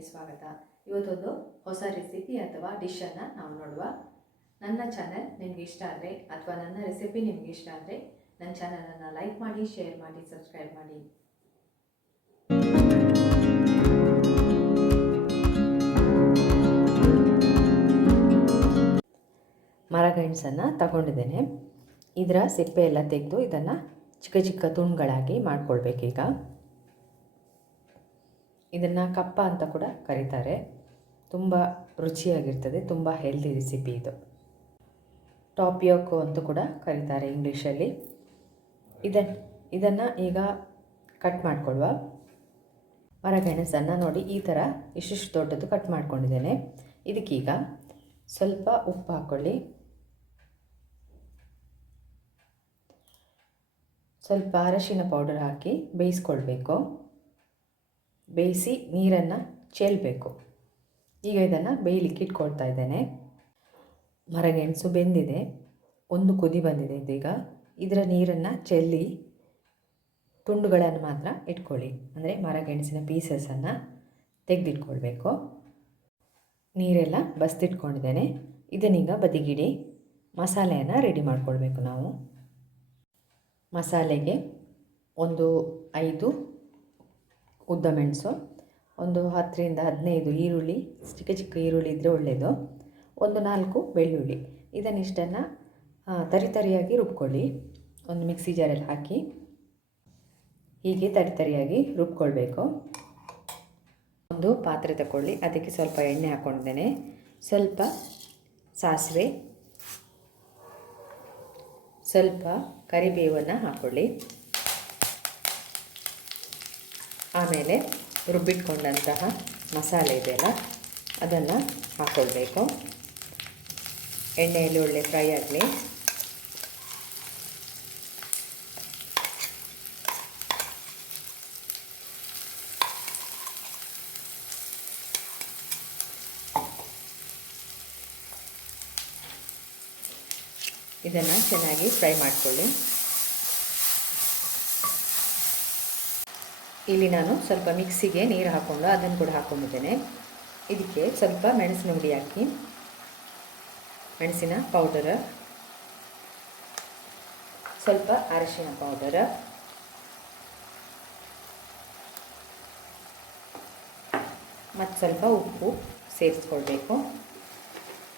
ಚಾನಲ್ಗೆ ಸ್ವಾಗತ. ಇವತ್ತೊಂದು ಹೊಸ ರೆಸಿಪಿ ಅಥವಾ ಡಿಶನ್ನು ನಾವು ನೋಡುವ. ನನ್ನ ಚಾನಲ್ ನಿಮಗೆ ಇಷ್ಟ ಆದರೆ ಅಥವಾ ನನ್ನ ರೆಸಿಪಿ ನಿಮಗೆ ಇಷ್ಟ ಆದರೆ ನನ್ನ ಚಾನಲನ್ನು ಲೈಕ್ ಮಾಡಿ, ಶೇರ್ ಮಾಡಿ, ಸಬ್ಸ್ಕ್ರೈಬ್ ಮಾಡಿ. ಮರಗೆಣಸನ್ನು ತಗೊಂಡಿದ್ದೇನೆ. ಇದರ ಸಿಪ್ಪೆ ಎಲ್ಲ ತೆಗೆದು ಇದನ್ನು ಚಿಕ್ಕ ಚಿಕ್ಕ ತುಂಡುಗಳಾಗಿ ಮಾಡ್ಕೊಳ್ಬೇಕೀಗ. ಇದನ್ನು ಕಪ್ಪ ಅಂತ ಕೂಡ ಕರೀತಾರೆ. ತುಂಬ ರುಚಿಯಾಗಿರ್ತದೆ, ತುಂಬ ಹೆಲ್ದಿ ರೆಸಿಪಿ ಇದು. ಟಾಪಿಯೋಕೋ ಅಂತ ಕೂಡ ಕರೀತಾರೆ ಇಂಗ್ಲೀಷಲ್ಲಿ. ಇದನ್ನು ಈಗ ಕಟ್ ಮಾಡ್ಕೊಳ್ಳುವ. ಮರಗೆಣಸನ್ನು ನೋಡಿ ಈ ಥರ ಇಷ್ಟಿಷ್ಟು ದೊಡ್ಡದು ಕಟ್ ಮಾಡ್ಕೊಂಡಿದ್ದೇನೆ. ಇದಕ್ಕೀಗ ಸ್ವಲ್ಪ ಉಪ್ಪು ಹಾಕ್ಕೊಳ್ಳಿ, ಸ್ವಲ್ಪ ಅರಶಿನ ಪೌಡರ್ ಹಾಕಿ ಬೇಯಿಸ್ಕೊಳ್ಬೇಕು. ಬೇಯಿಸಿ ನೀರನ್ನು ಚೆಲ್ಲಬೇಕು. ಈಗ ಇದನ್ನು ಬೇಯಲಿಕ್ಕೆ ಇಟ್ಕೊಳ್ತಾ ಇದ್ದೇನೆ. ಮರಗೆಣಸು ಬೆಂದಿದೆ, ಒಂದು ಕುದಿ ಬಂದಿದೆ. ಇದೀಗ ಇದರ ನೀರನ್ನು ಚೆಲ್ಲಿ ತುಂಡುಗಳನ್ನು ಮಾತ್ರ ಇಟ್ಕೊಳ್ಳಿ. ಅಂದರೆ ಮರಗೆಣಸಿನ ಪೀಸಸನ್ನು ತೆಗೆದಿಟ್ಕೊಳ್ಬೇಕು. ನೀರೆಲ್ಲ ಬಸ್ತಿಟ್ಕೊಂಡಿದ್ದೇನೆ. ಇದನ್ನೀಗ ಬದಿಗಿಡಿ. ಮಸಾಲೆಯನ್ನು ರೆಡಿ ಮಾಡ್ಕೊಳ್ಬೇಕು ನಾವು. ಮಸಾಲೆಗೆ ಒಂದು 5 ಉದ್ದ ಮೆಣಸು, ಒಂದು 10ರಿಂದ 15 ಈರುಳ್ಳಿ, ಚಿಕ್ಕ ಚಿಕ್ಕ ಈರುಳ್ಳಿ ಇದ್ದರೆ ಒಳ್ಳೆಯದು, ಒಂದು 4 ಬೆಳ್ಳುಳ್ಳಿ. ಇದನ್ನಿಷ್ಟನ್ನು ತರಿತರಿಯಾಗಿ ರುಬ್ಕೊಳ್ಳಿ. ಒಂದು ಮಿಕ್ಸಿ ಜಾರಲ್ಲಿ ಹಾಕಿ ಹೀಗೆ ತರಿತರಿಯಾಗಿ ರುಬ್ಕೊಳ್ಬೇಕು. ಒಂದು ಪಾತ್ರೆ ತಗೊಳ್ಳಿ, ಅದಕ್ಕೆ ಸ್ವಲ್ಪ ಎಣ್ಣೆ ಹಾಕ್ಕೊಂಡಿದ್ದೇನೆ. ಸ್ವಲ್ಪ ಸಾಸಿವೆ, ಸ್ವಲ್ಪ ಕರಿಬೇವನ್ನು ಹಾಕ್ಕೊಳ್ಳಿ. ಆಮೇಲೆ ರುಬ್ಬಿಟ್ಕೊಂಡಂತಹ ಮಸಾಲೆ ಇದೆಯಲ್ಲ ಅದನ್ನು ಹಾಕ್ಕೊಳ್ಬೇಕು. ಎಣ್ಣೆಯಲ್ಲಿ ಒಳ್ಳೆ ಫ್ರೈ ಆಗಲಿ. ಇದನ್ನು ಚೆನ್ನಾಗಿ ಫ್ರೈ ಮಾಡಿಕೊಳ್ಳಿ. ಇಲ್ಲಿ ನಾನು ಸ್ವಲ್ಪ ಮಿಕ್ಸಿಗೆ ನೀರು ಹಾಕ್ಕೊಂಡು ಅದನ್ನು ಕೂಡ ಹಾಕ್ಕೊಂಡಿದ್ದೇನೆ. ಇದಕ್ಕೆ ಸ್ವಲ್ಪ ಮೆಣಸಿನ ಹುಡಿ ಹಾಕಿ, ಮೆಣಸಿನ ಪೌಡರ್, ಸ್ವಲ್ಪ ಅರಿಶಿನ ಪೌಡರ್, ಮತ್ತು ಸ್ವಲ್ಪ ಉಪ್ಪು ಸೇರಿಸ್ಕೊಳ್ಬೇಕು.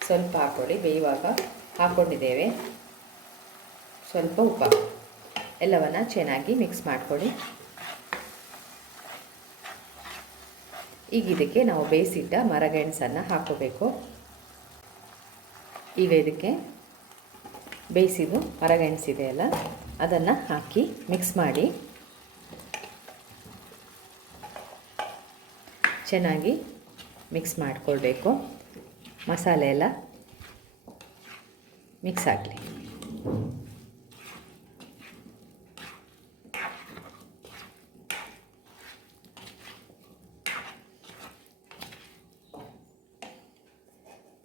ಸ್ವಲ್ಪ ಹಾಕ್ಕೊಳ್ಳಿ, ಬೇಯುವಾಗ ಹಾಕ್ಕೊಂಡಿದ್ದೇವೆ. ಸ್ವಲ್ಪ ಉಪ್ಪು ಎಲ್ಲವನ್ನು ಚೆನ್ನಾಗಿ ಮಿಕ್ಸ್ ಮಾಡ್ಕೊಳ್ಳಿ. ಈಗ ಇದಕ್ಕೆ ನಾವು ಬೇಯಿಸಿಟ್ಟ ಮರಗೆಣಸನ್ನು ಹಾಕೋಬೇಕು. ಈಗ ಇದಕ್ಕೆ ಬೇಯಿಸಿದ್ದು ಮರಗೆಣಸಿದೆಯಲ್ಲ ಅದನ್ನು ಹಾಕಿ ಮಿಕ್ಸ್ ಮಾಡಿ ಚೆನ್ನಾಗಿ ಮಿಕ್ಸ್ ಮಾಡಿಕೊಳ್ಬೇಕು. ಮಸಾಲೆ ಎಲ್ಲ ಮಿಕ್ಸ್ ಆಗಲಿ.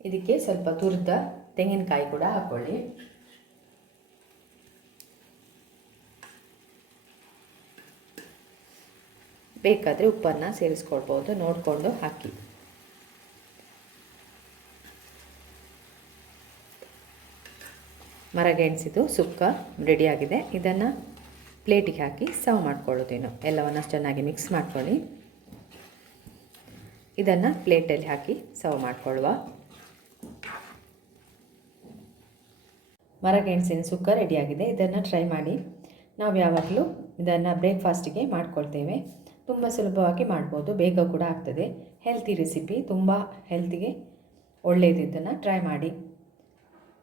ಇದಕ್ಕೆ ಸ್ವಲ್ಪ ತುರಿದ ತೆಂಗಿನಕಾಯಿ ಕೂಡ ಹಾಕ್ಕೊಳ್ಳಿ. ಬೇಕಾದರೆ ಉಪ್ಪನ್ನು ಸೇರಿಸ್ಕೊಳ್ಬೋದು, ನೋಡಿಕೊಂಡು ಹಾಕಿ. ಮರಗೆಣಸಿದು ಸುಕ್ಕ ರೆಡಿಯಾಗಿದೆ. ಇದನ್ನು ಪ್ಲೇಟಿಗೆ ಹಾಕಿ ಸರ್ವ್ ಮಾಡ್ಕೊಳ್ಳೋದೇನು. ಎಲ್ಲವನ್ನು ಚೆನ್ನಾಗಿ ಮಿಕ್ಸ್ ಮಾಡ್ಕೊಳ್ಳಿ. ಇದನ್ನು ಪ್ಲೇಟಲ್ಲಿ ಹಾಕಿ ಸರ್ವ್ ಮಾಡಿಕೊಳ್ಳುವ. ಮರಗೆಣಸಿನ ಸುಕ್ಕ ರೆಡಿಯಾಗಿದೆ. ಇದನ್ನು ಟ್ರೈ ಮಾಡಿ. ನಾವು ಯಾವಾಗಲೂ ಇದನ್ನು ಬ್ರೇಕ್ಫಾಸ್ಟಿಗೆ ಮಾಡ್ಕೊಳ್ತೇವೆ. ತುಂಬ ಸುಲಭವಾಗಿ ಮಾಡ್ಬೋದು, ಬೇಗ ಕೂಡ ಆಗ್ತದೆ. ಹೆಲ್ತಿ ರೆಸಿಪಿ, ತುಂಬ ಹೆಲ್ತಿಗೆ ಒಳ್ಳೆಯದು. ಇದನ್ನು ಟ್ರೈ ಮಾಡಿ.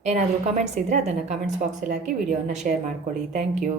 ಏನಾದರೂ ಕಮೆಂಟ್ಸ್ ಇದ್ದರೆ ಅದನ್ನು ಕಮೆಂಟ್ಸ್ ಬಾಕ್ಸಲ್ಲಿ ಹಾಕಿ ವಿಡಿಯೋವನ್ನು ಶೇರ್ ಮಾಡ್ಕೊಳ್ಳಿ. Thank you.